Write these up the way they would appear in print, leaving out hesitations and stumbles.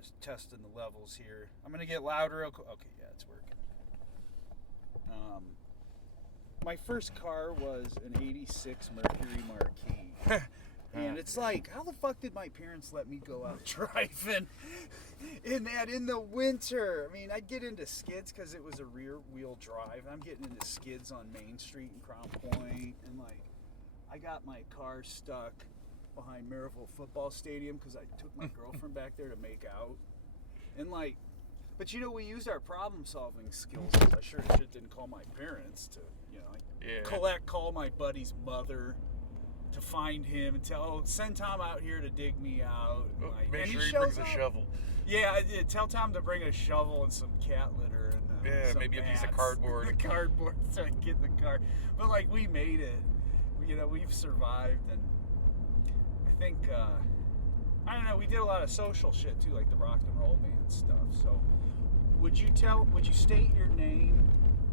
Just testing the levels here. I'm gonna get louder real quick. Okay, yeah, it's working. My first car was an '86 Mercury Marquis. And it's like, how the fuck did my parents let me go out driving in the winter? I mean, I'd get into skids because it was a rear wheel drive. I'm getting into skids on Main Street in Crown Point, and like, I got my car stuck behind Maryville Football Stadium because I took my girlfriend back there to make out, and like, but you know, we used our problem-solving skills. I sure as shit didn't call my parents to, you know, call my buddy's mother to find him and send Tom out here to dig me out. Make sure he brings a shovel. Yeah, tell Tom to bring a shovel and some cat litter and maybe a piece of cardboard. Cardboard so I can get in the car. But like, we made it. You know, we've survived, and I think I don't know. We did a lot of social shit too, like the rock and roll band stuff. So, would you state your name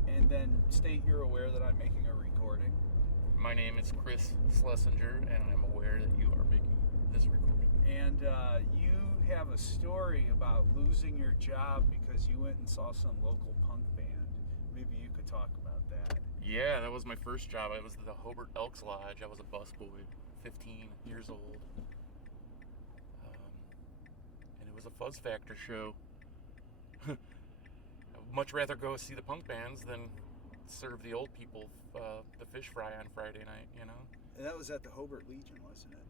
and then state you're aware that I'm making a recording? My name is Chris Schlesinger, and I'm aware that you are making this recording. And you have a story about losing your job because you went and saw some local punk band. Maybe you could talk about that. Yeah, that was my first job. I was at the Hobart Elks Lodge. I was a busboy, 15 years old. And it was a Fuzz Factor show. I'd much rather go see the punk bands than serve the old people the fish fry on Friday night, you know? And that was at the Hobart Legion, wasn't it?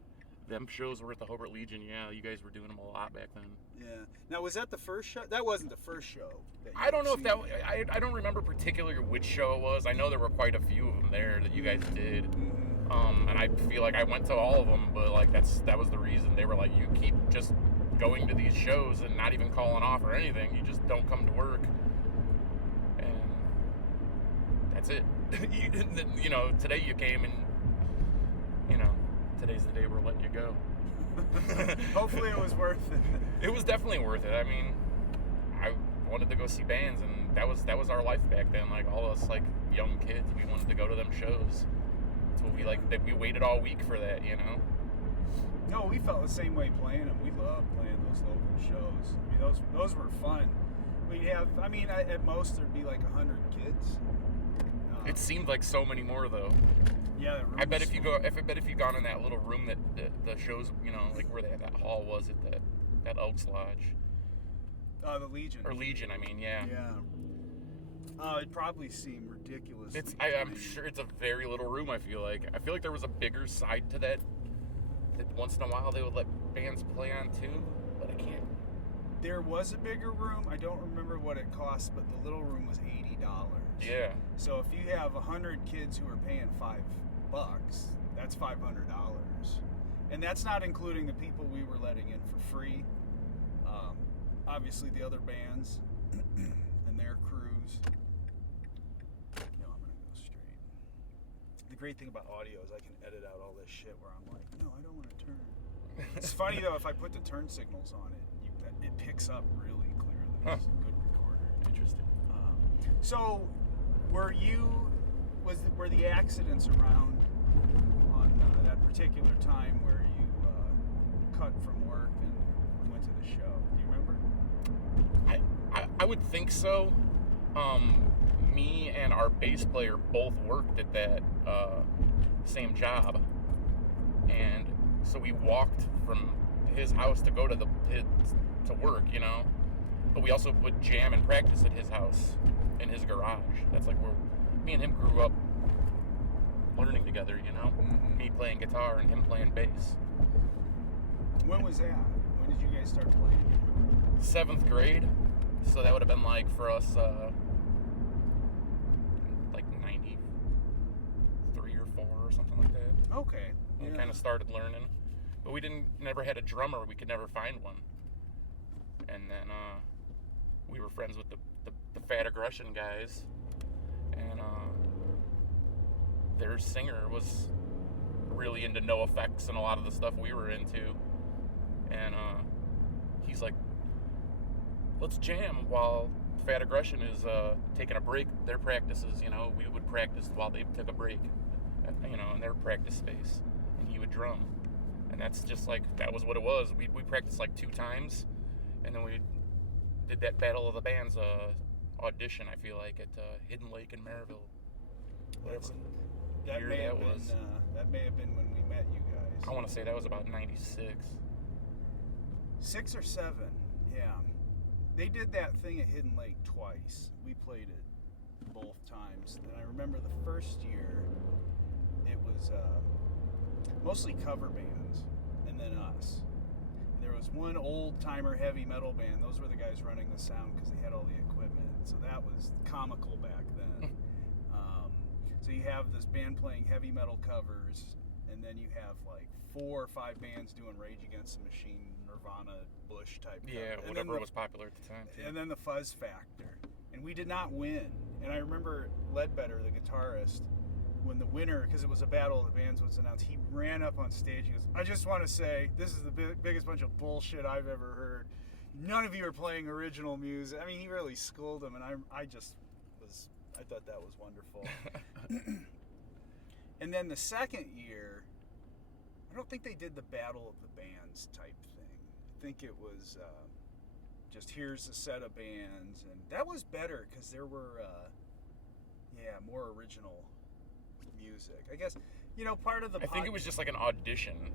Them shows were at the Hobart Legion, yeah. You guys were doing them a lot back then. Yeah. Now, was that the first show? That wasn't the first show. I don't know if that... I don't remember particularly which show it was. I know there were quite a few of them there that you guys did. Mm-hmm. And I feel like I went to all of them, but like that was the reason. They were like, you keep just going to these shows and not even calling off or anything. You just don't come to work. And that's it. You know, today you came and, you know, today's the day we're letting you go. Hopefully it was worth it. It was definitely worth it. I mean, I wanted to go see bands, and that was our life back then. Like, all us, like, young kids, we wanted to go to them shows. That's what we like. That we waited all week for that, you know? No, we felt the same way playing them. We loved playing those local shows. I mean, those were fun. We'd have, I mean, at most there'd be like 100 kids. It seemed like so many more, though. Yeah, I bet if you've gone in that little room that the shows, you know, like where that hall was at that Elks Lodge. The Legion. Or Legion, I mean, yeah. Yeah. It probably seemed ridiculous. I'm sure it's a very little room. I feel like there was a bigger side to that once in a while they would let bands play on too, but I can't. There was a bigger room. I don't remember what it cost, but the little room was $80. Yeah. So if you have 100 kids who are paying $5, that's $500, and that's not including the people we were letting in for free. Obviously, the other bands and their crews. No, I'm gonna go straight. The great thing about audio is I can edit out all this shit where I'm like, no, I don't want to turn. It's funny though, if I put the turn signals on it, it picks up really clearly. It's a good recorder. Interesting. So, were the accidents around on that particular time where you cut from work and went to the show? Do you remember? I would think so. Me and our bass player both worked at that same job, and so we walked from his house to go to to work, you know. But we also would jam and practice at his house in his garage. That's like where me and him grew up learning together, you know. Mm-hmm. Me playing guitar and him playing bass. When was that? When did you guys start playing? 7th grade. So that would have been like for us like 93 or 4 or something like that. Okay. We kind of started learning. But we never had a drummer. We could never find one. And then we were friends with the Fat Aggression guys. And their singer was really into NoFX and a lot of the stuff we were into. And he's like, let's jam while Fat Aggression is taking a break. Their practices, you know, we would practice while they took a break, you know, in their practice space. And he would drum. And that's just like, that was what it was. We practiced like 2 times, And then we did that Battle of the Bands audition, I feel like, at Hidden Lake in Maryville. Whatever year that was. That may have been when we met you guys. I want to say that was about 96. 6 or 7, yeah. They did that thing at Hidden Lake twice. We played it both times. And I remember the first year, it was mostly cover bands, and then us. And there was one old-timer heavy metal band. Those were the guys running the sound because they had all the equipment. So that was comical back then. So you have this band playing heavy metal covers, and then you have like 4 or 5 bands doing Rage Against the Machine, Nirvana, Bush type. Yeah, cover. whatever was popular at the time, too. And then the Fuzz Factor. And we did not win. And I remember Ledbetter, the guitarist, when the winner, because it was a battle of the bands was announced, he ran up on stage. He goes, I just want to say, this is the biggest bunch of bullshit I've ever heard. None of you are playing original music. I mean, he really schooled them, and I thought that was wonderful. And then the second year, I don't think they did the Battle of the Bands type thing. I think it was just here's a set of bands, and that was better because there were, more original music. I guess, part of the. I think it was just like an audition.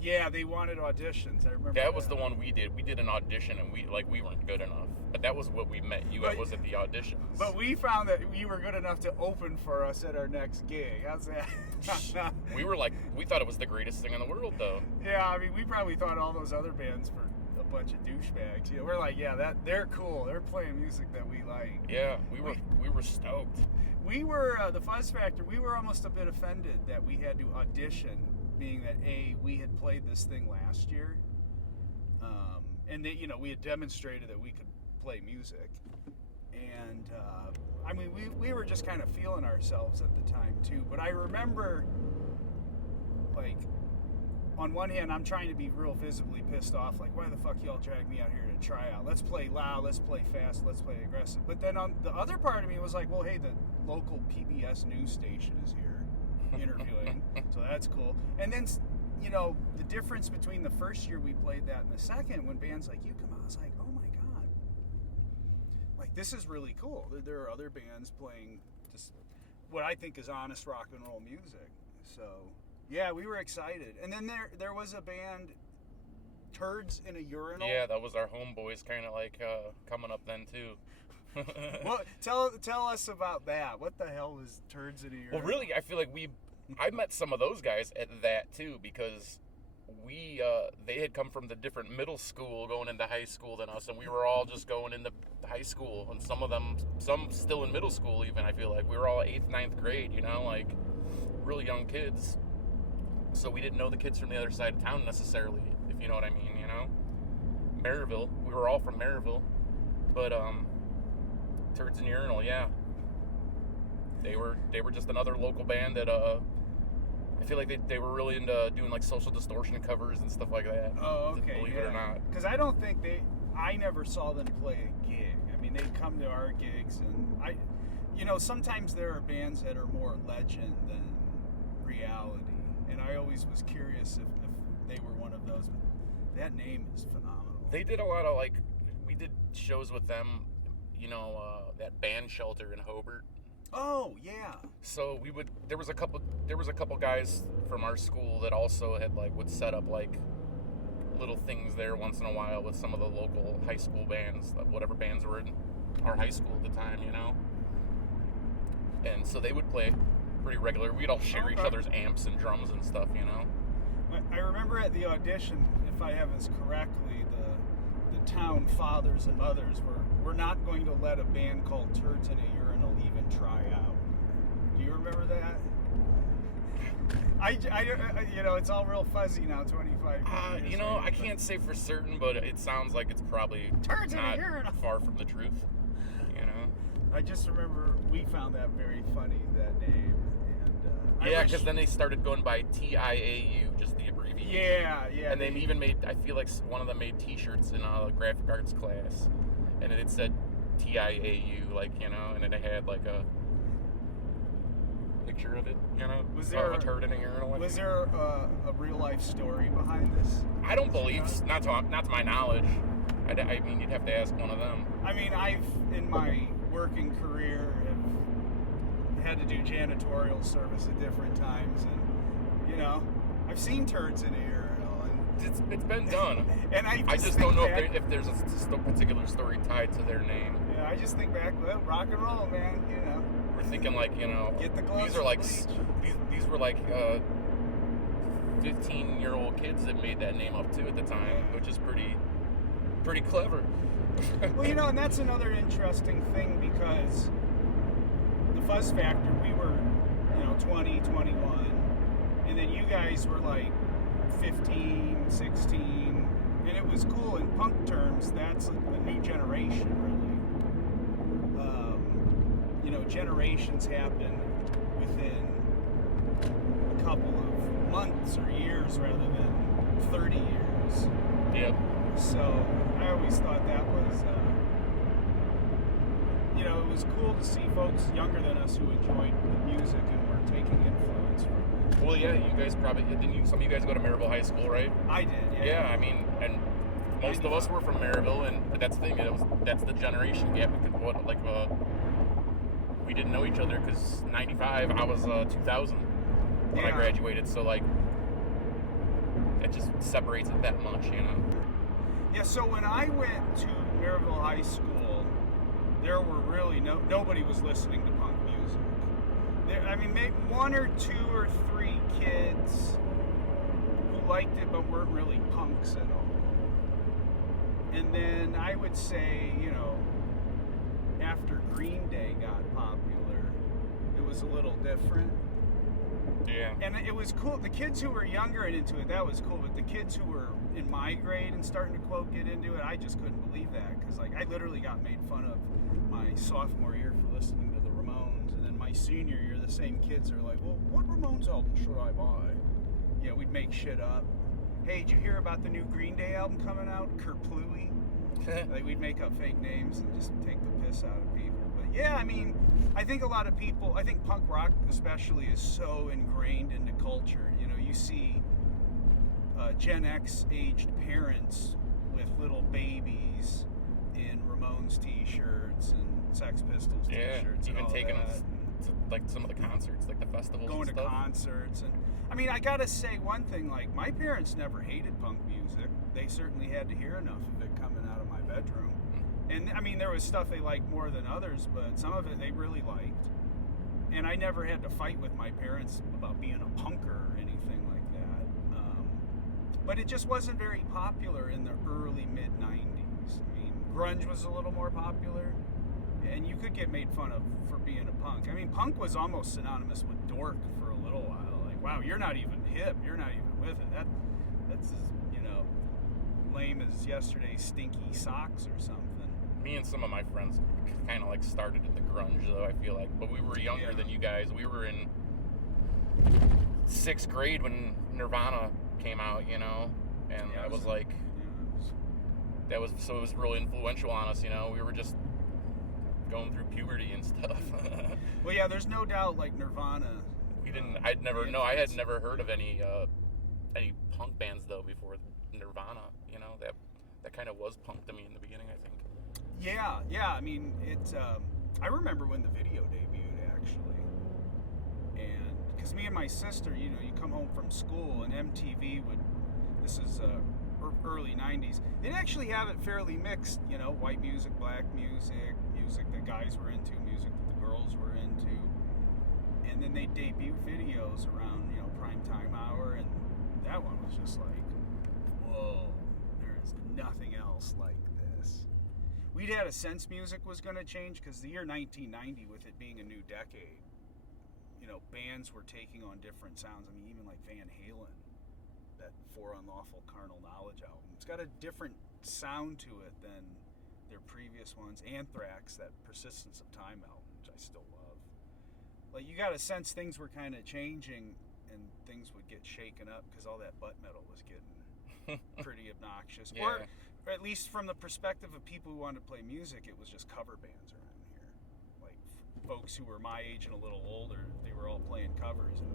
Yeah, they wanted auditions. I remember. That was the one we did. We did an audition, and we weren't good enough. But that was what we met you at, was at the auditions. But we found that you were good enough to open for us at our next gig. How's that? we thought it was the greatest thing in the world, though. Yeah, I mean, we probably thought all those other bands were a bunch of douchebags. We're like, they're cool. They're playing music that we like. Yeah, we were stoked. We were the Fuzz Factor. We were almost a bit offended that we had to audition, being that we had played this thing last year, and that we had demonstrated that we could play music, and I mean we were just kind of feeling ourselves at the time too. But I remember, like, on one hand, I'm trying to be real visibly pissed off, like, why the fuck y'all drag me out here to try out? Let's play loud, let's play fast, let's play aggressive. But then on the other part of me was like, well, hey, the local PBS news station is here interviewing, so that's cool. And then, the difference between the first year we played that and the second, when bands like you come out, I was like, oh my God, like, this is really cool. There are other bands playing just what I think is honest rock and roll music. So yeah, we were excited. And then there was a band, Turds in a Urinal. Yeah, that was our homeboys, kind of like coming up then too. Well, tell us about that. What the hell was Turds in a Urinal? Well, really, I feel like I met some of those guys at that too, because they had come from the different middle school going into high school than us, and we were all just going into high school, and some still in middle school even. I feel like we were all 8th, 9th grade, like really young kids. So we didn't know the kids from the other side of town necessarily, if you know what I mean, Maryville. We were all from Maryville. But Turds in Urinal, yeah. They were just another local band that I feel like they were really into doing like Social Distortion covers and stuff like that. Oh, okay. Believe it or not. Because I don't think I never saw them play a gig. I mean, they'd come to our gigs, and sometimes there are bands that are more legend than reality. And I always was curious if they were one of those. But that name is phenomenal. They did a lot of, like, we did shows with them, that band shelter in Hobart. Oh, yeah. So there was a couple guys from our school that also would set up like little things there once in a while with some of the local high school bands, whatever bands were in our high school at the time, And so they would play pretty regular. We'd all share each other's amps and drums and stuff, I remember at the audition, if I have this correctly, the town fathers and mothers were not going to let a band called Turds in a Urinal even try out. Do you remember that? It's all real fuzzy now, 25 years. I can't say for certain, but it sounds like it's probably not far from the truth, I just remember we found that very funny, that name. And yeah, because then they started going by TIAU, just the abbreviation. Yeah. And they even made, I feel like one of them made T-shirts in a graphic arts class, and it said TIAU, and it had like a picture of it, Was there a turd in a urinal? Was there a real life story behind this? I don't believe, not to my knowledge. I mean, you'd have to ask one of them. I mean, I've, in my working career, have had to do janitorial service at different times, and, you know, I've seen turds in a urinal, and It's been done. and I just don't know if there's a particular story tied to their name. Yeah, I just think back, well, rock and roll, man, you know. We're thinking like, you know, Get the gloves these are like bleach. these were like 15-year-old kids that made that name up too at the time, which is pretty clever. Well, you know, and that's another interesting thing, because the Fuzz Factor, we were, you know, 20, 21, and then you guys were like 15, 16, and it was cool. In punk terms, that's the new generation, really. You know, generations happen within a couple of months or years rather than 30 years. Yep. So I always thought that was, you know, it was cool to see folks younger than us who enjoyed the music and were taking influence from it. Well, yeah, you guys probably some of you guys go to Maryville High School, right? I did, yeah. Yeah, I mean, and most of us were from Maryville, but that's the thing. That's the generation gap. We didn't know each other because 95, I was 2000 when I graduated. So like, it just separates it that much, you know. Yeah. So when I went to Maryville High School, there were really nobody was listening to punk music. I mean, maybe one or two or three kids who liked it but weren't really punks at all. And then I would say, you know, after Green Day got popular, it was a little different. Yeah. And it was cool. The kids who were younger and into it, that was cool. But the kids who were in my grade and starting to, quote, get into it, I just couldn't believe that. Because, like, I literally got made fun of my sophomore year for listening to the Ramones. And then my senior year, the same kids are like, well, what Ramones album should I buy? You know, we'd make shit up. Hey, did you hear about the new Green Day album coming out? Kerplooey? Like, we'd make up fake names and just take the piss out of people. But yeah, I mean, I think a lot of people, I think punk rock especially is so ingrained into culture. You know, you see Gen X aged parents with little babies in Ramones t-shirts and Sex Pistols t-shirts. Even and all taking that. them to like some of the concerts, like the festivals Going and to stuff. concerts. And I mean, I gotta say one thing, like, my parents never hated punk music. They certainly had to hear enough of it coming out of my bedroom. And I mean, there was stuff they liked more than others, but some of it they really liked. And I never had to fight with my parents about being a punker or anything like that. But it just wasn't very popular in the early mid-90s. I mean, grunge was a little more popular, and you could get made fun of for being a punk. I mean, punk was almost synonymous with dork for a little while. Like, wow, you're not even hip. You're not even with it. That's as, you know, lame as yesterday's stinky socks or something. Me and some of my friends kind of like started at the grunge, though, I feel like. But we were younger than you guys. We were in 6th grade when Nirvana came out, you know? And that was like... It was really influential on us, you know? We were just going through puberty and stuff. Well, yeah, there's no doubt, like, Nirvana... I had never heard of any punk bands, though, before Nirvana, you know? That kind of was punk to me in the beginning, I think. Yeah. I mean, I remember when the video debuted, actually. And because me and my sister, you know, you come home from school and MTV would, this is early 90s, they'd actually have it fairly mixed, you know, white music, black music, music that guys were into, music that the girls were into. And then they'd debut videos around, you know, prime time hour, and that one was just like, whoa, there is nothing else like this. We'd had a sense music was going to change because the year 1990, with it being a new decade, you know, bands were taking on different sounds. I mean, even like Van Halen, that For Unlawful Carnal Knowledge album, it's got a different sound to it than their previous ones. Anthrax, that Persistence of Time album, which I still love. Like, you got a sense things were kind of changing and things would get shaken up because all that butt metal was getting pretty obnoxious. Yeah. Or at least from the perspective of people who wanted to play music, it was just cover bands around here. Like, folks who were my age and a little older, they were all playing covers. And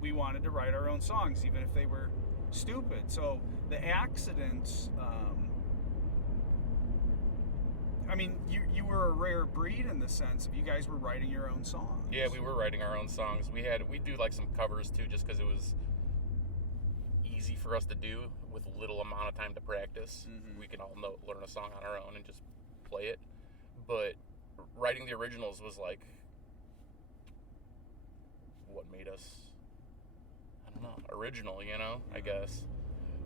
we wanted to write our own songs, even if they were stupid. So the Axidents mean, you were a rare breed in the sense of you guys were writing your own songs. Yeah, we were writing our own songs. We do like some covers too, just because it was easy for us to do with little amount of time to practice. We can all learn a song on our own and just play it. But writing the originals was like what made us, I don't know, original, you know, I guess.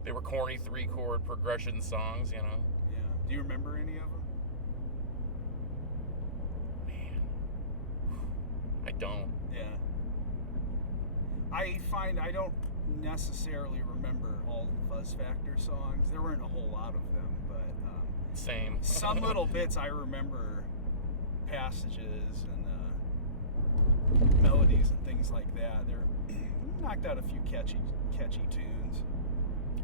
They were corny 3-chord progression songs, you know. Yeah. Do you remember any of them? Man. I don't. Yeah. I find I don't necessarily remember all the Fuzz Factor songs. There weren't a whole lot of them, but Same. some little bits I remember, passages and melodies and things like that. They're knocked out a few catchy tunes.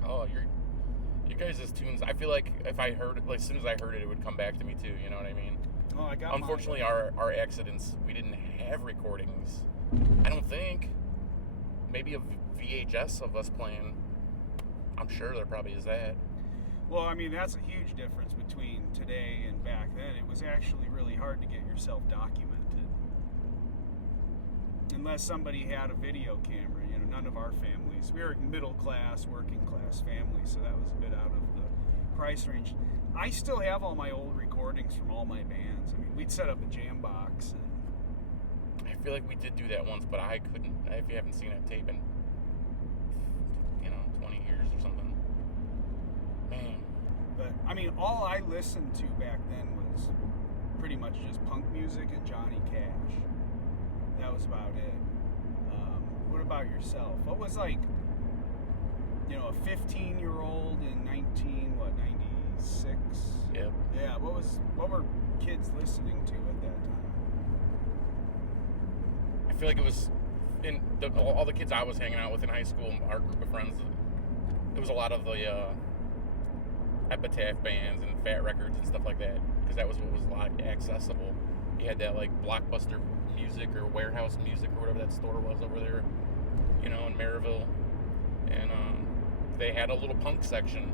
Oh, you guys' tunes, I feel like if I heard it, like as soon as I heard it, it would come back to me too, you know what I mean? Oh, I got Unfortunately, our Axidents, we didn't have recordings. I don't think. Maybe a VHS of us playing. I'm sure there probably is that. Well, I mean, that's a huge difference between today and back then. It was actually really hard to get yourself documented. Unless somebody had a video camera, you know, none of our families. We were a middle class, working class family, so that was a bit out of the price range. I still have all my old recordings from all my bands. I mean, we'd set up a jam box and I feel like we did do that once, but I couldn't. If you haven't seen that tape in, 20 years or something. Man. But, I mean, all I listened to back then was pretty much just punk music and Johnny Cash. That was about it. What about yourself? What was like, a 15-year-old in 96? Yep. Yeah, what were kids listening to at that time? I feel like it was all the kids I was hanging out with in high school, our group of friends, it was a lot of the Epitaph bands and Fat Records and stuff like that, because that was what was a lot accessible. You had that like Blockbuster Music or Warehouse Music or whatever that store was over there, in Maryville, and they had a little punk section.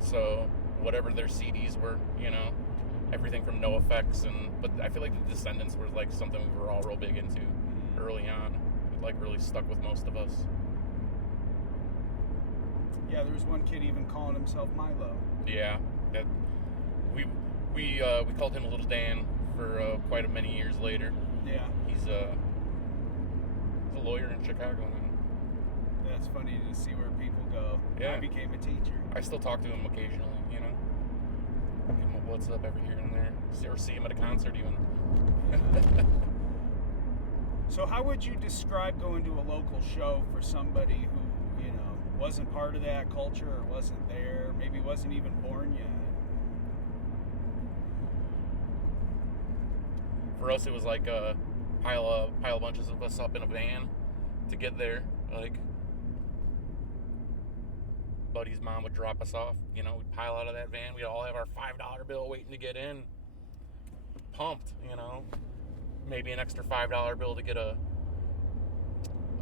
So whatever their CDs were, everything from NoFX but I feel like the Descendants was like something we were all real big into early on. It like really stuck with most of us. Yeah, there was one kid even calling himself Milo. Yeah, that we called him Little Dan for quite a many years later. Yeah. He's a lawyer in Chicago now. That's funny to see where people go. Yeah. I became a teacher. I still talk to him occasionally, Give him a what's up every here and there. Or see him at a concert even. So how would you describe going to a local show for somebody who, wasn't part of that culture or wasn't there, maybe wasn't even born yet? For us, it was like pile bunches of us up in a van to get there. Like, buddy's mom would drop us off. We'd pile out of that van. We'd all have our $5 bill waiting to get in. Pumped, Maybe an extra $5 bill to get a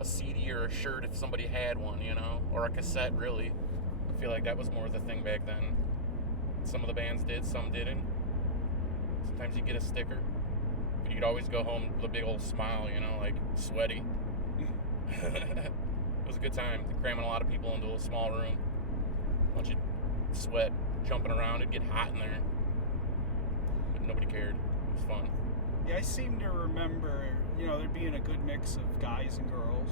CD or a shirt if somebody had one, or a cassette, really. I feel like that was more the thing back then. Some of the bands did, some didn't. Sometimes you'd get a sticker. But you'd always go home with a big old smile, like sweaty. It was a good time. Cramming a lot of people into a small room. Bunch of sweat, jumping around. It'd get hot in there. But nobody cared. It was fun. Yeah, I seem to remember, there being a good mix of guys and girls.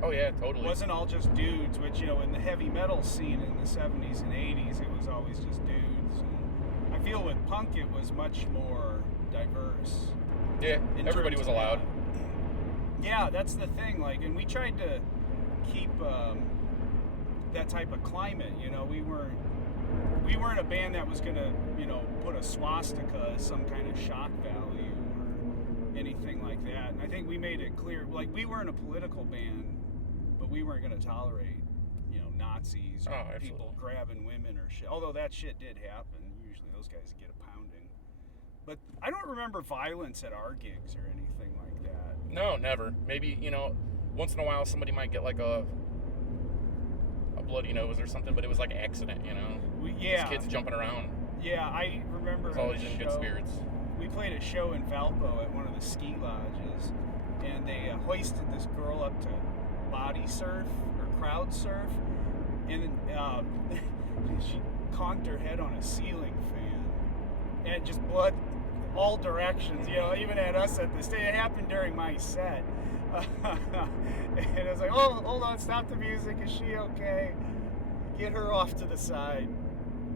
Oh, yeah, totally. It wasn't all just dudes, which, in the heavy metal scene in the 70s and 80s, it was always just dudes. And I feel with punk, it was much more diverse. Yeah, everybody was allowed. Yeah, that's the thing. And we tried to keep that type of climate. We weren't a band that was gonna, put a swastika as some kind of shock value or anything like that. And I think we made it clear, we weren't a political band, but we weren't gonna tolerate, Nazis or people grabbing women or shit. Although that shit did happen. Usually those guys get a pounding. But I don't remember violence at our gigs or anything like that. No, never. Maybe, once in a while somebody might get like a bloody nose or something, but it was like an accident, Yeah. These kids jumping around. Yeah, I remember It's at always a in good show- spirits. We played a show in Valpo at one of the ski lodges, and they hoisted this girl up to body surf or crowd surf, and she conked her head on a ceiling fan, and just blood all directions, even at us at the stage. It happened during my set. And I was like, oh, hold on, stop the music. Is she okay? Get her off to the side.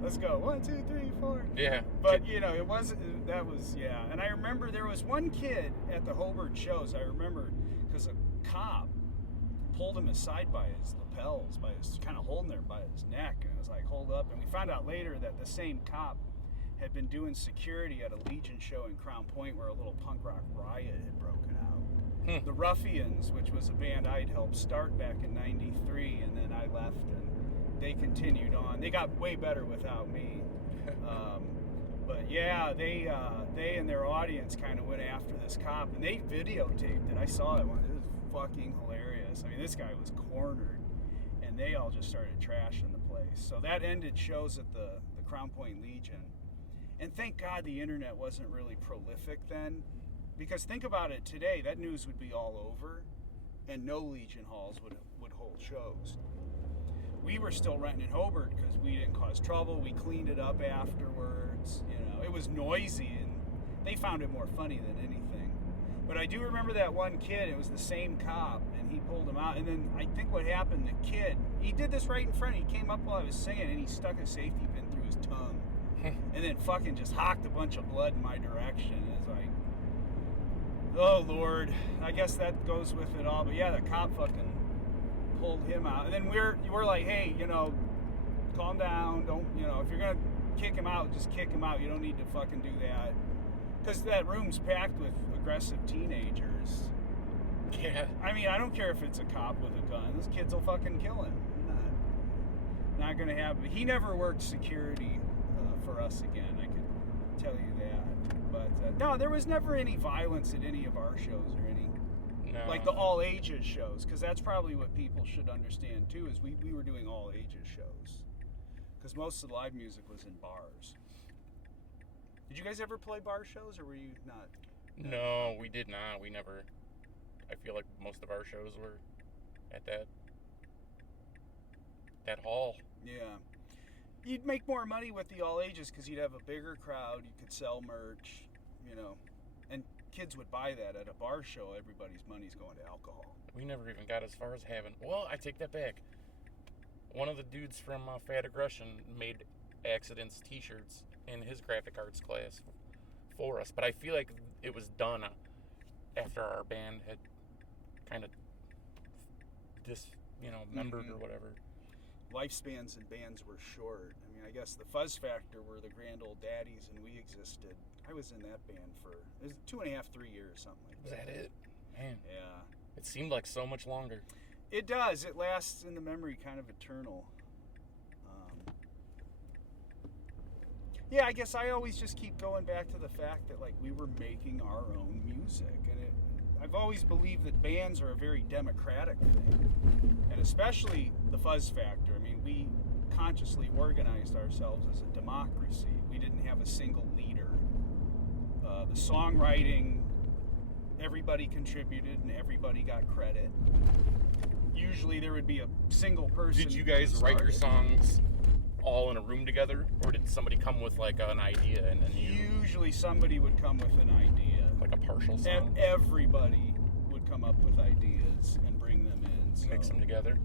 Let's go. 1, 2, 3, 4. Yeah. But, it wasn't, that was, yeah. And I remember there was one kid at the Hobart shows, I remember, because a cop pulled him aside by his lapels, kind of holding there by his neck. And it was like, hold up. And we found out later that the same cop had been doing security at a Legion show in Crown Point where a little punk rock riot had broken out. The Ruffians, which was a band I'd helped start back in '93, and then I left and they continued on. They got way better without me. But yeah, they and their audience kind of went after this cop, and they videotaped it. I saw it. It was fucking hilarious. I mean, this guy was cornered, and they all just started trashing the place. So that ended shows at the Crown Point Legion. And thank God the internet wasn't really prolific then, because think about it today, that news would be all over, and no Legion halls would hold shows. We were still renting in Hobart because we didn't cause trouble. We cleaned it up afterwards. It was noisy, and they found it more funny than anything. But I do remember that one kid. It was the same cop, and he pulled him out. And then I think what happened, the kid, he did this right in front. He came up while I was singing, and he stuck a safety pin through his tongue, and then fucking just hocked a bunch of blood in my direction. And it's like, oh Lord, I guess that goes with it all. But yeah, the cop fucking pulled him out, and then we're like, hey, calm down. Don't, if you're gonna kick him out, just kick him out. You don't need to fucking do that, because that room's packed with aggressive teenagers. Yeah. I mean, I don't care if it's a cop with a gun. Those kids will fucking kill him. Not gonna happen. He never worked security for us again. I could tell you that. But no, there was never any violence at any of our shows or any. No. Like the all ages shows, because that's probably what people should understand too, is we were doing all ages shows, because most of the live music was in bars. Did you guys ever play bar shows, or were you not? No, we did not. We never. I feel like most of our shows were at that hall. Yeah. You'd make more money with the all ages because you'd have a bigger crowd, you could sell merch, and kids would buy that. At a bar show, everybody's money's going to alcohol. We never even got as far as having. Well, I take that back. One of the dudes from Fat Aggression made Axidents t-shirts in his graphic arts class for us, but I feel like it was done after our band had kind of membered or whatever. Lifespans in bands were short. I mean, I guess the Fuzz Factor were the grand old daddies, and we existed. I was in that band for, it was 2.5, 3 years, something like that. Was that it? Man. Yeah. It seemed like so much longer. It does. It lasts in the memory, kind of eternal. Yeah, I guess I always just keep going back to the fact that, like, we were making our own music, and I've always believed that bands are a very democratic thing, and especially the Fuzz Factor. I mean, we consciously organized ourselves as a democracy. We didn't have a single leader. The songwriting, everybody contributed and everybody got credit. Usually there would be a single person. Did you guys write your songs all in a room together, or did somebody come with like an idea and then Usually somebody would come with an idea. Like a partial song? Everybody would come up with ideas and bring them in. So Mix them together?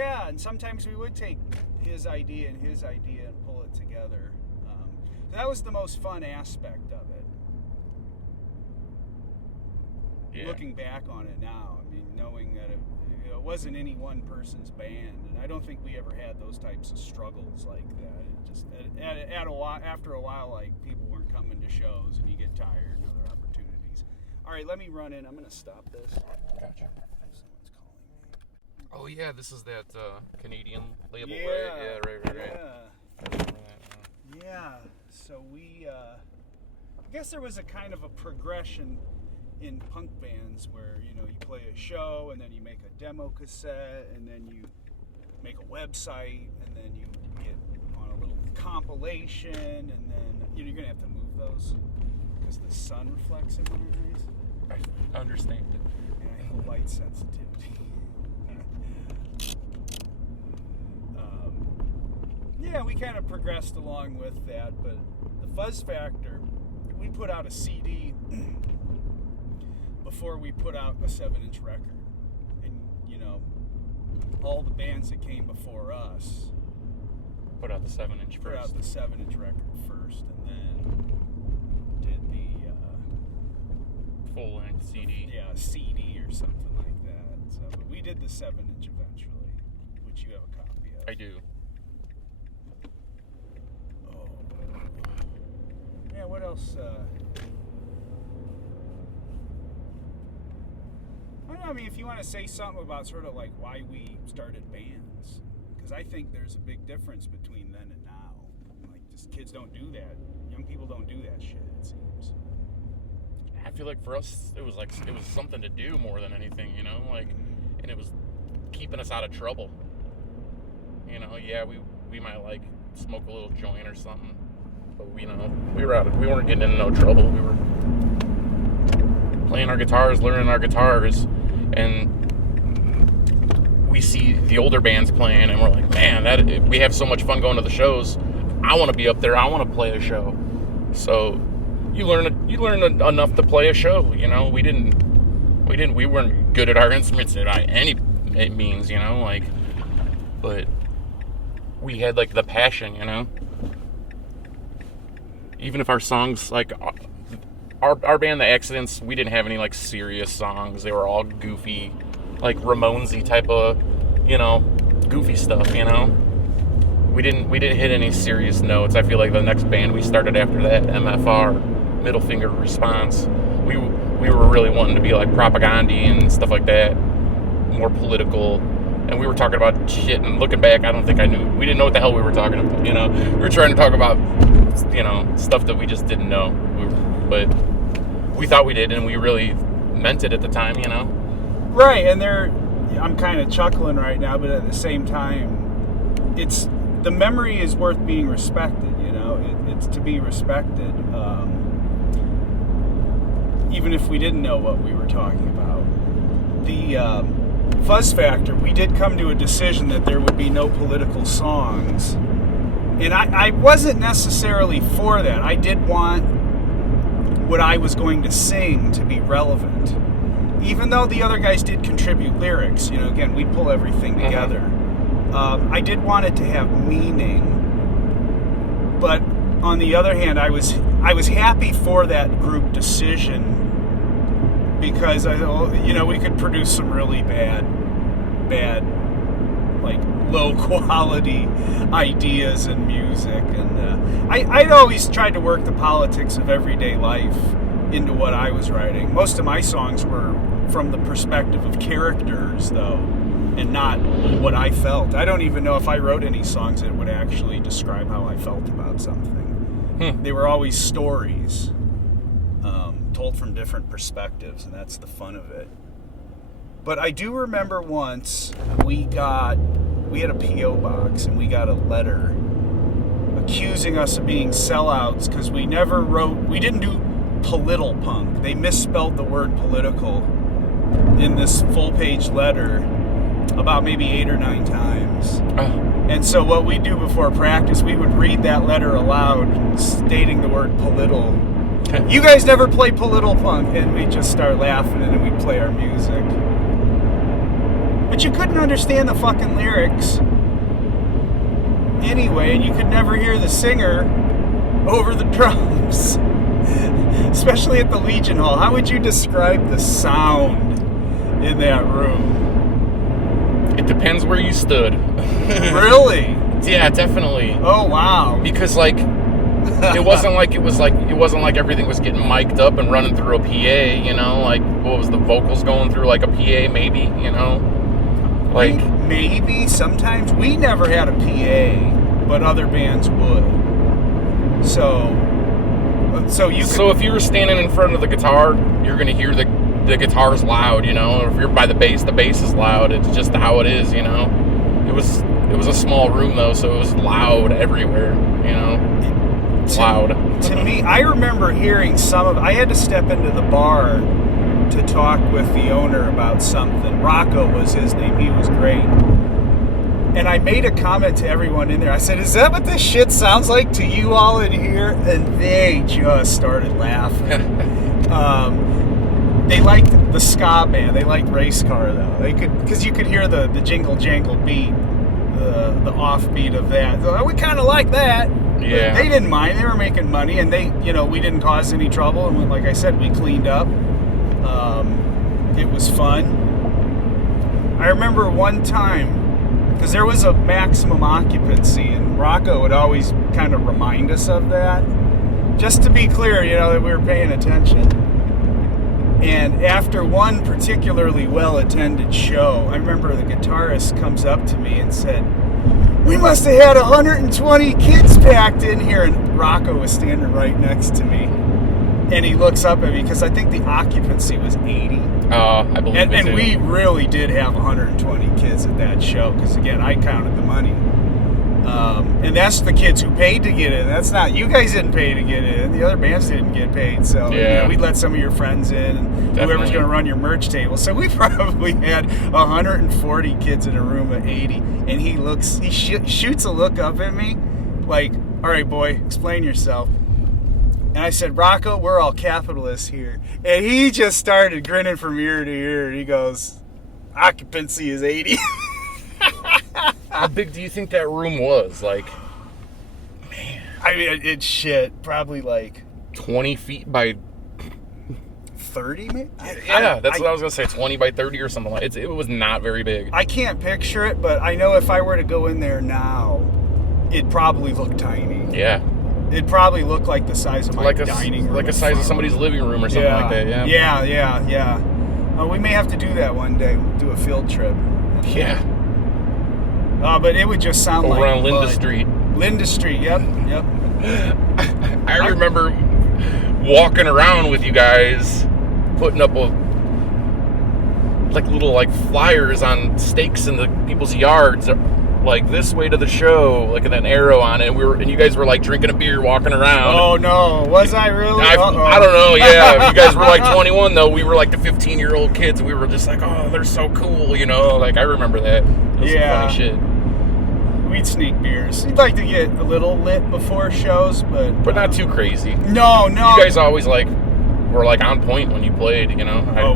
And sometimes we would take his idea and pull it together. So that was the most fun aspect of it. Yeah. Looking back on it now, I mean, knowing that it wasn't any one person's band, and I don't think we ever had those types of struggles like that. It just after a while, like, people weren't coming to shows, and you get tired and other opportunities. All right, let me run in. I'm gonna stop this. Gotcha. Someone's calling me. Oh yeah, this is that Canadian label, Yeah, right? Yeah, right. Yeah. I remember that. Yeah, so we, I guess there was a kind of a progression in punk bands where, you play a show and then you make a demo cassette and then you make a website and then you get on a little compilation, and then you're going to have to move those because the sun reflects in my eyes. I understand. And I have a light sensitivity. Yeah, we kind of progressed along with that, but the Fuzz Factor, we put out a CD before we put out a 7-inch record. And, all the bands that came before us Put out the 7-inch put out first. the 7-inch record first, and then did the Full-length CD. CD or something like that. So, but we did the 7-inch eventually, which you have a copy of. I do. Oh. Yeah, what else? I mean, if you want to say something about sort of like why we started bands, because I think there's a big difference between then and now. Like, just kids don't do that. Young people don't do that shit, it seems. I feel like for us, it was something to do more than anything, and it was keeping us out of trouble. Yeah, we might like smoke a little joint or something, but we weren't getting into no trouble. We were playing our guitars, learning our guitars, and we see the older bands playing, and we're like, man, we have so much fun going to the shows. I want to be up there. I want to play a show. So you learn enough to play a show. We weren't good at our instruments by any means. But we had like the passion. Even if our songs, like our band, the Axidents, we didn't have any like serious songs. They were all goofy, like Ramonesy type of, goofy stuff. We didn't hit any serious notes. I feel like the next band we started after that, MFR, Middle Finger Response, we were really wanting to be like propagandy and stuff like that, more political. And we were talking about shit, and looking back, we didn't know what the hell we were talking about, We were trying to talk about, stuff that we just didn't know. But we thought we did, and we really meant it at the time, Right, and I'm kind of chuckling right now, but at the same time, the memory is worth being respected, it's to be respected, even if we didn't know what we were talking about. The Fuzz Factor, we did come to a decision that there would be no political songs, and I wasn't necessarily for that. I did want what I was going to sing to be relevant, even though the other guys did contribute lyrics. Again, we'd pull everything together. I did want it to have meaning, but on the other hand, I was happy for that group decision, because we could produce some really bad, like low quality ideas and music, and I'd always tried to work the politics of everyday life into what I was writing. Most of my songs were from the perspective of characters, though, and not what I felt. I don't even know if I wrote any songs that would actually describe how I felt about something. They were always stories, told from different perspectives, and that's the fun of it. But I do remember once we had a P.O. box, and we got a letter accusing us of being sellouts because we didn't do political punk. They misspelled the word political in this full-page letter about maybe 8 or 9 times. And so what we do before practice, we would read that letter aloud, stating the word political. You guys never play political punk, and we just start laughing, and then we'd play our music. But you couldn't understand the fucking lyrics anyway, and you could never hear the singer over the drums, especially at the Legion Hall. How would you describe the sound in that room? It depends where you stood. Really? Yeah, definitely. Oh wow. Because it wasn't like everything was getting mic'd up and running through a PA, like what was the vocals going through like a PA maybe, Like maybe sometimes we never had a PA, but other bands would. So if you were standing in front of the guitar, you're gonna hear the guitar's loud, or if you're by the bass is loud. It's just how it is, It was a small room though, so it was loud everywhere. you know, loud. To me, I remember hearing I had to step into the bar to talk with the owner about something. Rocco was his name. He was great. And I made a comment to everyone in there. I said, is that what this shit sounds like to you all in here? And they just started laughing. They liked the ska band. They liked Race Car, though. Because you could hear the jingle jangle beat, the offbeat of that. So, we kind of like that. Yeah. They didn't mind. They were making money, and we didn't cause any trouble. And like I said, we cleaned up. It was fun. I remember one time, because there was a maximum occupancy, and Rocco would always kind of remind us of that, just to be clear, that we were paying attention. And after one particularly well-attended show, I remember the guitarist comes up to me and said, we must have had 120 kids packed in here, and Rocco was standing right next to me. And he looks up at me, because I think the occupancy was 80. Oh, I believe it too. And we really did have 120 kids at that show, because again, I counted the money. And that's the kids who paid to get in. That's not, you guys didn't pay to get in. The other bands didn't get paid. So we'd let some of your friends in, and whoever's going to run your merch table. So we probably had 140 kids in a room of 80. And he shoots a look up at me like, all right, boy, explain yourself. And I said, Rocco, we're all capitalists here. And he just started grinning from ear to ear. And he goes, occupancy is 80. How big do you think that room was? Like, man. I mean, it's shit. Probably like 20 feet by 30, maybe? Yeah, that's what I was going to say. 20 by 30 or something like that. It was not very big. I can't picture it, but I know if I were to go in there now, it'd probably look tiny. Yeah. It'd probably look like the size of my dining room. Like the size of somebody's living room or something like that, yeah. Yeah. We may have to do that one day. Do a field trip. Yeah. But it would just sound over like on Linda Street. Linda Street, yep. I remember walking around with you guys, putting up little flyers on stakes in the people's yards, like this way to the show, like an arrow on it. And you guys were drinking a beer, walking around. Oh no, was I really? I don't know. Yeah, you guys were 21 though. We were the 15-year-old kids. We were just oh, they're so cool, I remember that. It was some funny shit. We'd sneak beers. You'd like to get a little lit before shows, but not too crazy. No. You guys always were on point when you played.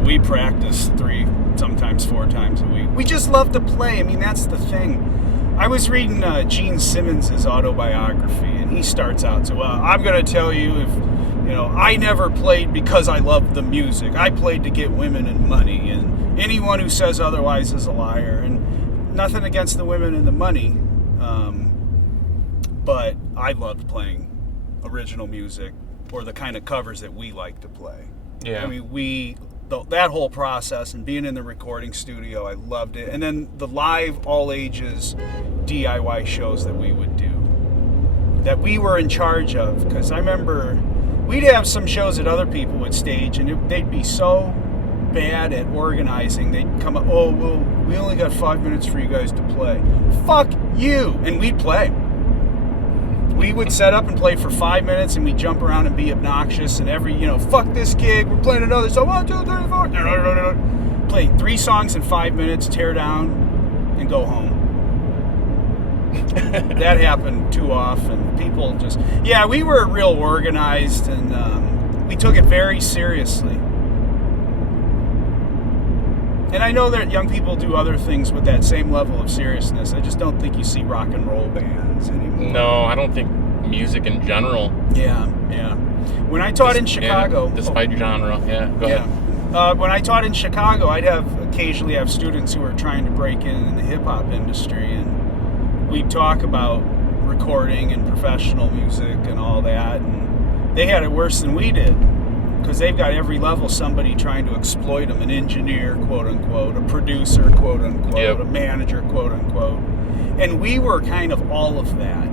We practiced 3, sometimes 4 times a week. We just love to play. I mean, that's the thing. I was reading Gene Simmons' autobiography, and he starts out, well, I'm going to tell you I never played because I loved the music. I played to get women and money, and anyone who says otherwise is a liar. And nothing against the women and the money, but I loved playing original music, or the kind of covers that we like to play. Yeah. I mean, that whole process and being in the recording studio, I loved it. And then the live, all ages DIY shows that we would do, that we were in charge of. Because I remember we'd have some shows that other people would stage, and they'd be so bad at organizing. They'd come up, oh, well, we only got 5 minutes for you guys to play. Fuck you! And we'd play. We would set up and play for 5 minutes, and we'd jump around and be obnoxious, and fuck this gig, we're playing another song, 1, 2, 3, 4. Play 3 songs in 5 minutes, tear down, and go home. That happened too often. People just, we were real organized, and we took it very seriously. And I know that young people do other things with that same level of seriousness. I just don't think you see rock and roll bands anymore. No, I don't think music in general. Yeah. When I taught in Chicago... despite genre, go ahead. When I taught in Chicago, I'd occasionally have students who were trying to break in the hip-hop industry, and we'd talk about recording and professional music and all that, and they had it worse than we did. Because they've got every level somebody trying to exploit them. An engineer, quote unquote, a producer, quote unquote, a manager, quote unquote. And we were kind of all of that.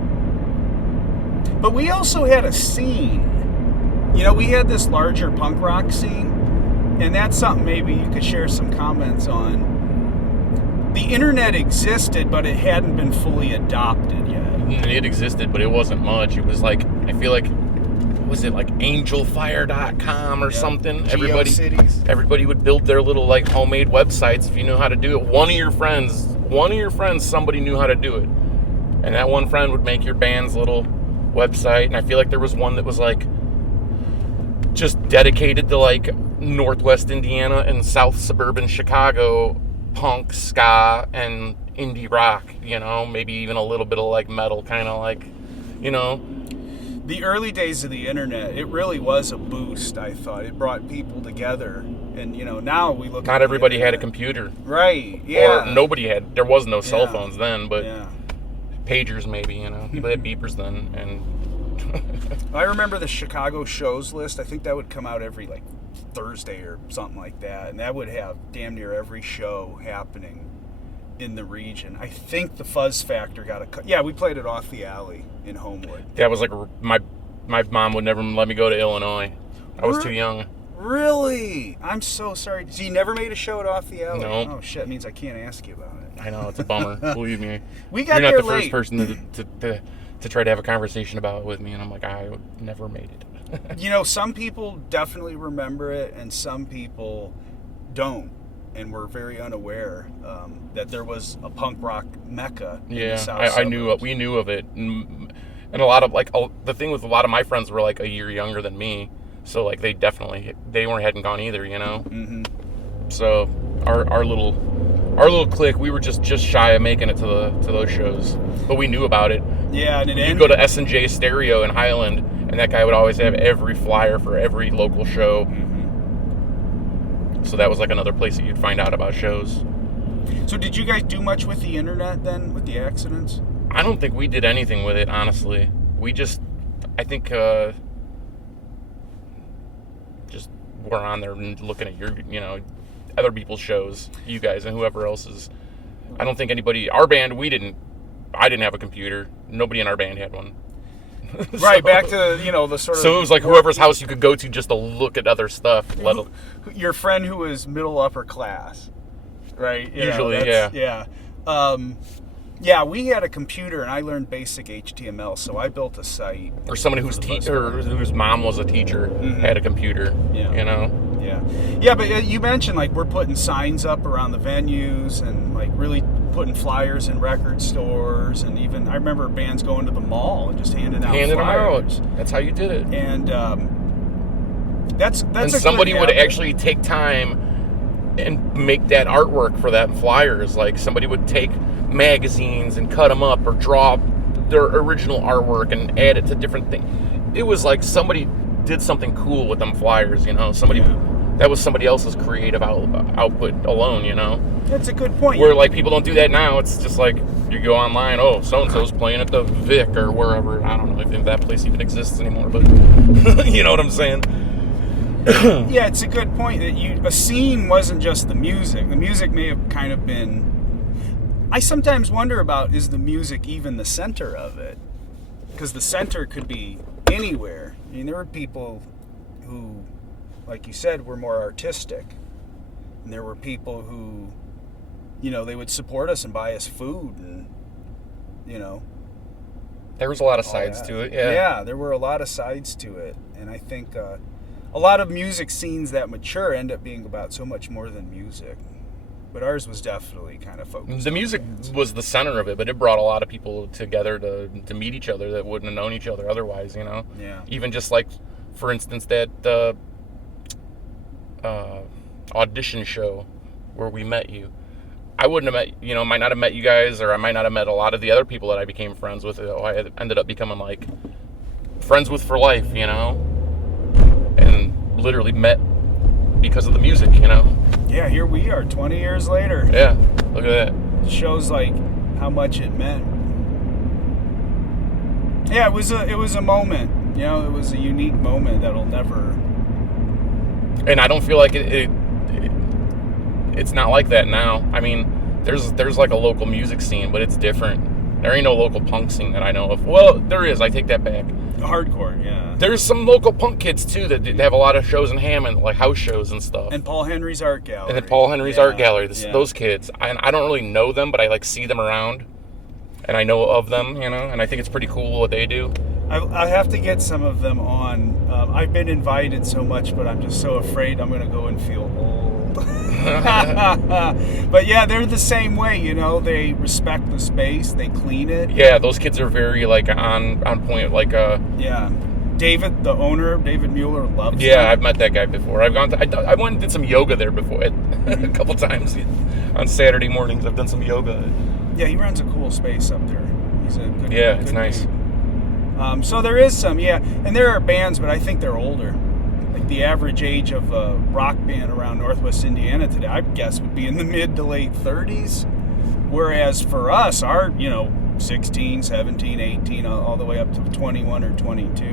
But we also had a scene. We had this larger punk rock scene. And that's something maybe you could share some comments on. The internet existed, but it hadn't been fully adopted yet. it existed, but it wasn't much. It was like, I feel like, was it like angelfire.com or something? Everybody would build their little like homemade websites if you knew how to do it. One of your friends, somebody knew how to do it. And that one friend would make your band's little website. And I feel like there was one that was like just dedicated to like Northwest Indiana and South suburban Chicago punk, ska, and indie rock, you know, maybe even a little bit of like metal, kind of like, you know. The early days of the internet, it really was a boost, I thought. It brought people together. And, you know, now we look Not everybody had a computer. Right, yeah. Or nobody had, there was no cell phones then, but yeah. Pagers maybe, you know. People had beepers then, and... I remember the Chicago shows list. I think that would come out every, like, Thursday or something like that. And that would have damn near every show happening in the region. I think the Fuzz Factor got a cut. Yeah, we played it off the alley in Homewood. That was like, my mom would never let me go to Illinois. I was too young. Really? I'm so sorry. So you never made a show at Off the Alley? No. Oh, shit. It means I can't ask you about it. I know, it's a bummer. Believe me. We got You're there not the late. first person to try to have a conversation about it with me, and I'm like, I never made it. You know, some people definitely remember it, and some people don't, and were very unaware that there was a punk rock mecca in the South I suburbs. knew it. We knew of it, and a lot of like the thing with a lot of my friends were like a year younger than me, so like they hadn't gone either, you know. Mm-hmm. So our little clique, we were just shy of making it to those shows, but we knew about it. Yeah, and You'd go to S&J Stereo in Highland, and that guy would always have every flyer for every local show. Mm-hmm. So that was like another place that you'd find out about shows. So did you guys do much with the internet then, with the Accidents? I don't think we did anything with it, honestly. We just, I think, just were on there and looking at your, you know, other people's shows, you guys and whoever else's. I don't think anybody, our band, I didn't have a computer. Nobody in our band had one. Right, back to, you know, the sort of... So it was like whoever's house you could go to just to look at other stuff. Your friend who was middle upper class, right? You Usually, know, yeah. Yeah, we had a computer, and I learned basic HTML, so I built a site. Or somebody whose mom was a teacher had a computer, you know? Yeah, but you mentioned, like, we're putting signs up around the venues and, like, really putting flyers in record stores, and even, I remember bands going to the mall and just handing out flyers. Them out. That's how you did it. And that's and a somebody good would habit. actually take time and make that artwork for that flyers. Like, somebody would take magazines and cut them up or draw their original artwork and add it to different things. It was like somebody did something cool with them flyers, you know? That was somebody else's creative output alone, you know? That's a good point. Where, like, people don't do that now. It's just like, you go online, oh, so-and-so's playing at the Vic or wherever. I don't know if that place even exists anymore, but you know what I'm saying? Yeah, it's a good point that a scene wasn't just the music. The music may have kind of been... I sometimes wonder about, is the music even the center of it? Because the center could be anywhere. I mean, there were people who, like you said, were more artistic. And there were people who, you know, they would support us and buy us food and, you know. There was a lot of sides to it, yeah. Yeah, there were a lot of sides to it. And I think a lot of music scenes that mature end up being about so much more than music. But ours was definitely kind of focused. The music was the center of it, but it brought a lot of people together to meet each other that wouldn't have known each other otherwise, you know? Yeah. Even just like, for instance, that audition show where we met you. I wouldn't have met, you know, might not have met you guys, or I might not have met a lot of the other people that I became friends with. I ended up becoming like friends with for life, you know? And literally met because of the music, you know? Yeah, here we are 20 years later. Yeah, look at that. It shows like how much it meant. Yeah, it was a moment. You know, it was a unique moment that'll never... And I don't feel like it's not like that now. I mean, there's like a local music scene, but it's different. There ain't no local punk scene that I know of. Well, there is. I take that back. Hardcore, yeah. There's some local punk kids, too, that have a lot of shows in Hammond, like house shows and stuff. And Paul Henry's Art Gallery. Art Gallery, those kids. I don't really know them, but I, like, see them around. and I know of them, and I think it's pretty cool what they do. I have to get some of them on. I've been invited so much, but I'm just so afraid I'm going to go and feel old. But yeah, they're the same way, They respect the space. They clean it. Yeah, those kids are very on point. Yeah, David, the owner, David Mueller, loves. Yeah, them. I've met that guy before. I went and did some yoga there before a couple times on Saturday mornings. I've done some yoga. Yeah, he runs a cool space up there. He's a good. Yeah, good it's nice. Dude. So there is some, and there are bands, but I think they're older. Like the average age of a rock band around Northwest Indiana today, I guess, would be in the mid to late 30s. Whereas for us, our, 16, 17, 18, all the way up to 21 or 22.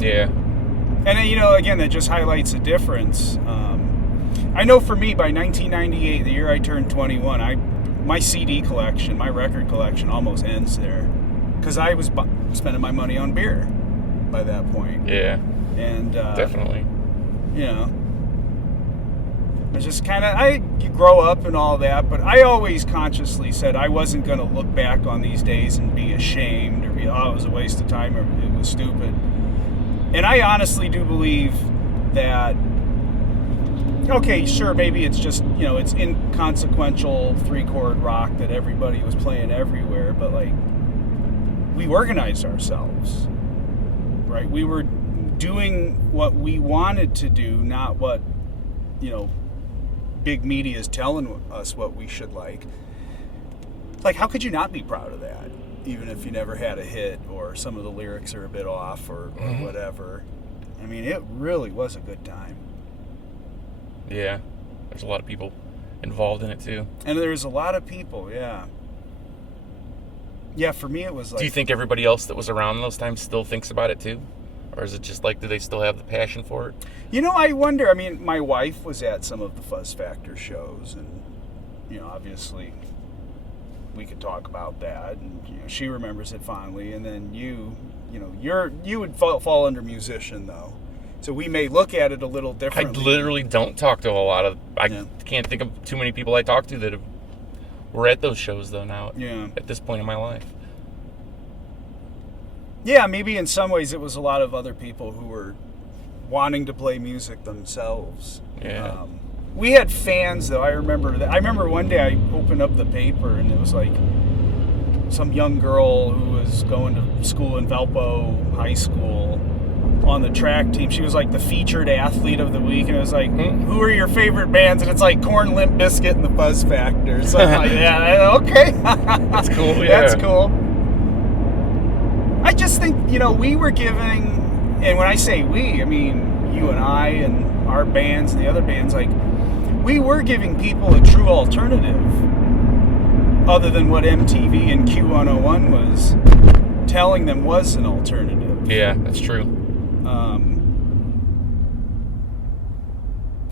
Yeah. And then, again, that just highlights the difference. I know for me, by 1998, the year I turned 21, my CD collection, my record collection almost ends there. Because I was spending my money on beer by that point. Yeah. And definitely. I just you grow up and all that, but I always consciously said I wasn't going to look back on these days and be ashamed or be, it was a waste of time or it was stupid. And I honestly do believe that, okay, sure, maybe it's just, it's inconsequential 3-chord rock that everybody was playing everywhere, but we organized ourselves, right? We were doing what we wanted to do, not what, big media is telling us what we should like. How could you not be proud of that? Even if you never had a hit or some of the lyrics are a bit off or whatever. I mean, it really was a good time. Yeah. There's a lot of people involved in it, too. And there's a lot of people, yeah. Yeah, for me it was Do you think everybody else that was around those times still thinks about it, too? Or is it just do they still have the passion for it? I wonder. I mean, my wife was at some of the Fuzz Factor shows, and, obviously we could talk about that, and, she remembers it fondly. And then you would fall under musician, though. So we may look at it a little differently. I literally don't talk to a lot of... I can't think of too many people I talk to that were at those shows, though, now. Yeah. At this point in my life. Yeah, maybe in some ways it was a lot of other people who were wanting to play music themselves. Yeah. We had fans, though. I remember one day I opened up the paper and it was some young girl who was going to school in Valpo High School on the track team. She was the featured athlete of the week, and it was who are your favorite bands? And it's Korn, Limp Bizkit, and the Fuzz Factor. So I'm like, yeah, okay. That's cool, yeah. That's cool. I just think, we were giving, and when I say we, I mean you and I and our bands and the other bands, we were giving people a true alternative other than what MTV and Q101 was telling them was an alternative. Yeah, that's true.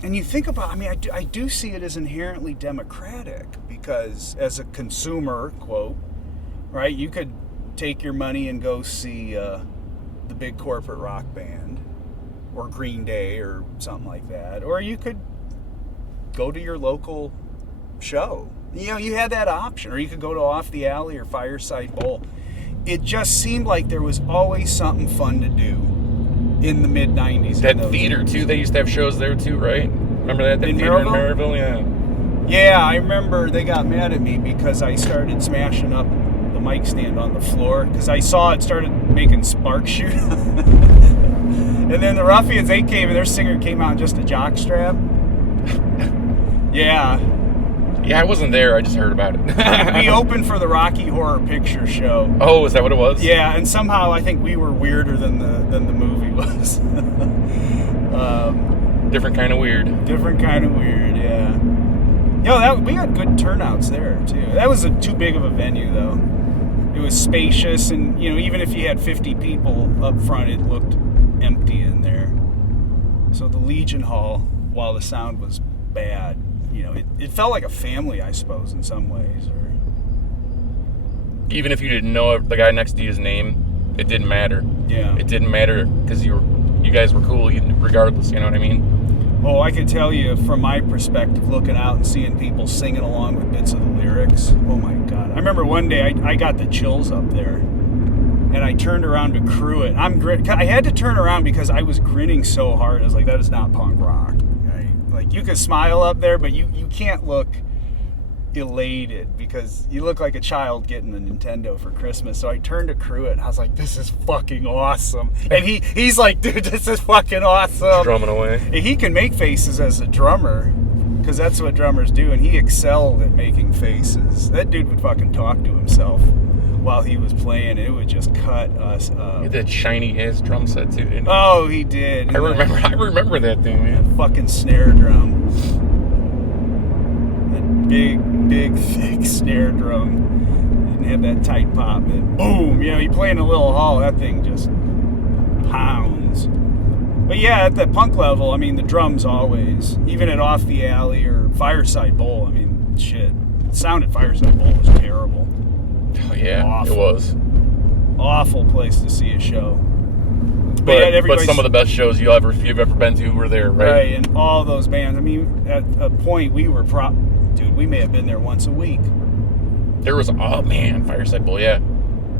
And you think about, I do see it as inherently democratic because as a consumer, quote, right, you could take your money and go see the big corporate rock band or Green Day or something like that. Or you could go to your local show. You had that option. Or you could go to Off the Alley or Fireside Bowl. It just seemed like there was always something fun to do in the mid-90s. That theater, too. They used to have shows there, too, right? Remember that theater in Maryville? Yeah. Yeah, I remember they got mad at me because I started smashing up the mic stand on the floor because I saw it started making sparks shoot. And then the Ruffians, they came and their singer came out in just a jock strap. Yeah. Yeah, I wasn't there. I just heard about it. We opened for the Rocky Horror Picture Show. Oh, is that what it was? Yeah, and somehow I think we were weirder than the movie was. Different kind of weird. Different kind of weird, yeah. We had good turnouts there, too. That was too big of a venue, though. It was spacious, and, even if you had 50 people up front, it looked empty in there. So the Legion Hall, while the sound was bad, it felt like a family, I suppose, in some ways. Or even if you didn't know the guy next to you's name, it didn't matter. Yeah. It didn't matter because you guys were cool regardless, you know what I mean? Oh, I can tell you from my perspective, looking out and seeing people singing along with bits of the lyrics. Oh my God. I remember one day I got the chills up there, and I turned around to crew it. I had to turn around because I was grinning so hard. I was like, that is not punk rock. Right? Like, you could smile up there, but you can't look elated because you look like a child getting a Nintendo for Christmas. So I turned to crew it and I was like, this is fucking awesome. And he's like, dude, this is fucking awesome. Drumming away. And he can make faces as a drummer because that's what drummers do, and he excelled at making faces. That dude would fucking talk to himself while he was playing. It would just cut us up. He had that shiny ass drum set too, didn't he? Oh, he did. I remember that thing, man. That fucking snare drum. That big, thick snare drum. Didn't have that tight pop. Boom! You know, you play in a little hall, that thing just pounds. But yeah, at the punk level, I mean, the drums always, even at Off the Alley or Fireside Bowl, I mean, shit. The sound at Fireside Bowl was terrible. Oh, yeah, Awful. It was. Awful place to see a show. But some of the best shows you've ever been to were there, right? Right, and all those bands. I mean, at a point, we were dude, we may have been there once a week. There was, oh man, Fireside Bowl, yeah.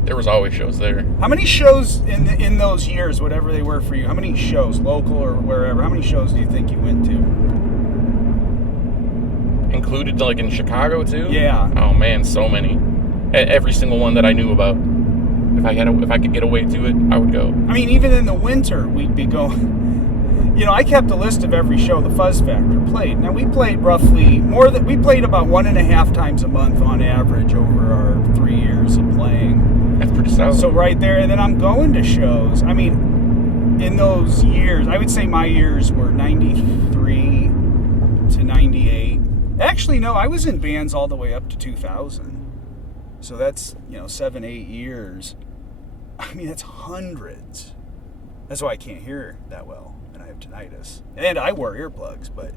There was always shows there. How many shows in those years, whatever they were for you, how many shows, local or wherever, how many shows do you think you went to? Included, like, in Chicago, too? Yeah. Oh, man, so many. Every single one that I knew about. If I could get away to it, I would go. I mean, even in the winter, we'd be going. You know, I kept a list of every show the Fuzz Factor played. Now, we played roughly we played about 1.5 times a month on average over our 3 years of playing. That's pretty solid. So right there, and then I'm going to shows. I mean, in those years, I would say my years were 93 to 98. Actually, no, I was in bands all the way up to 2000. So that's, 7, 8 years. I mean, that's hundreds. That's why I can't hear that well, and I have tinnitus. And I wear earplugs, but...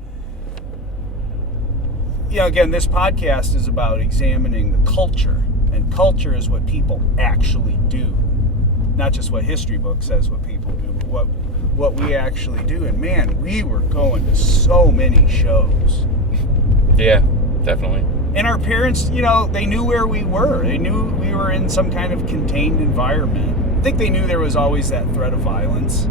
again, this podcast is about examining the culture. And culture is what people actually do. Not just what history book says what people do, but what we actually do. And man, we were going to so many shows. Yeah, definitely. And our parents, they knew where we were. They knew we were in some kind of contained environment. I think they knew there was always that threat of violence.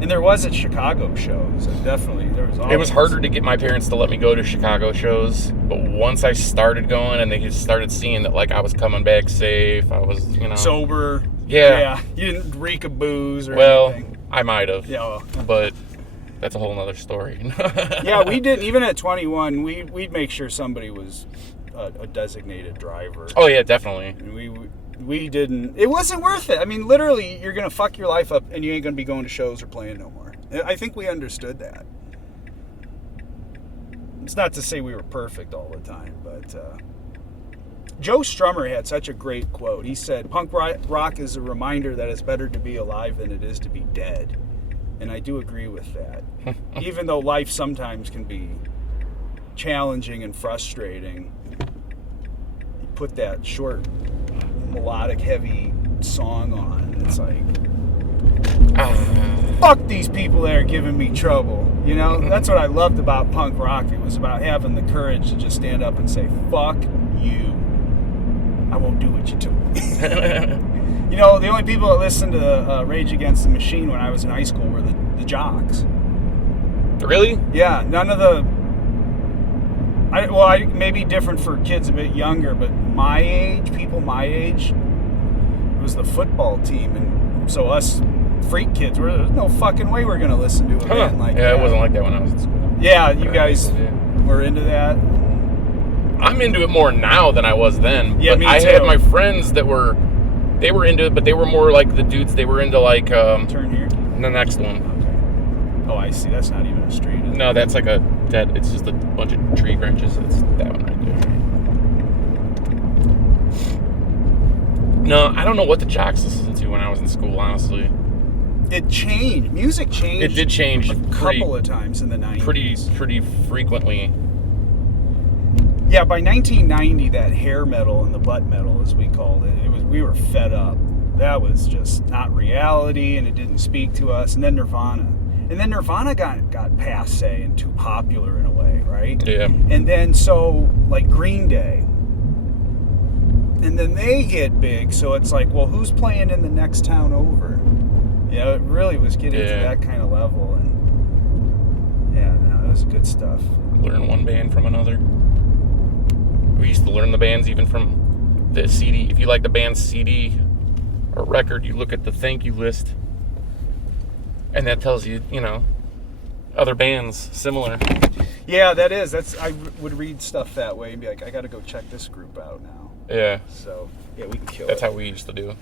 And there was at Chicago shows. Definitely, there was always. It was harder to get my parents to let me go to Chicago shows. But once I started going and they started seeing that, like, I was coming back safe, I was, sober. Yeah. You didn't reek of booze or anything. Well, I might have. Yeah. Well. But... that's a whole nother story. Yeah, we didn't. Even at 21, we'd make sure somebody was a designated driver. Oh, yeah, definitely. And we didn't. It wasn't worth it. I mean, literally, you're going to fuck your life up and you ain't going to be going to shows or playing no more. I think we understood that. It's not to say we were perfect all the time, but Joe Strummer had such a great quote. He said, "Punk rock is a reminder that it's better to be alive than it is to be dead." And I do agree with that. Even though life sometimes can be challenging and frustrating, you put that short, melodic, heavy song on, it's like, fuck these people that are giving me trouble. That's what I loved about punk rock. It was about having the courage to just stand up and say, fuck you. I won't do what you told me. The only people that listened to Rage Against the Machine when I was in high school were the jocks. Really? Yeah, none of the... maybe different for kids a bit younger, but people my age, it was the football team. And so us freak kids, there's no fucking way we're going to listen to a band like that. Yeah, it wasn't like that when I was in school. Yeah, you guys were into that? I'm into it more now than I was then. Yeah, but me I too. had my friends that were... they were into it, but they were more like the dudes. They were into like... turn here? The next one. Okay. Oh, I see. That's not even a street. No, that's like it's just a bunch of tree branches. It's that one right there. No, I don't know what the jocks listened to when I was in school, honestly. It changed. Music changed. It did change a couple of times in the 90s. Pretty frequently. Yeah, by 1990, that hair metal and the butt metal, as we called it, we were fed up. That was just not reality, and it didn't speak to us. And then Nirvana. And And then Nirvana got passe and too popular in a way, right? Yeah. And then so like Green Day, and then they get big, so it's like, well, who's playing in the next town over? You know, it really was getting to that kind of level, and yeah, no, it was good stuff. Learn one band from another. We used to learn the bands even from the CD. If you like the band's CD or record, you look at the thank you list, and that tells you, you know, other bands similar. Yeah, that's I would read stuff that way and be like, I got to go check this group out now. Yeah. So yeah, we can kill That's it. how we used to do.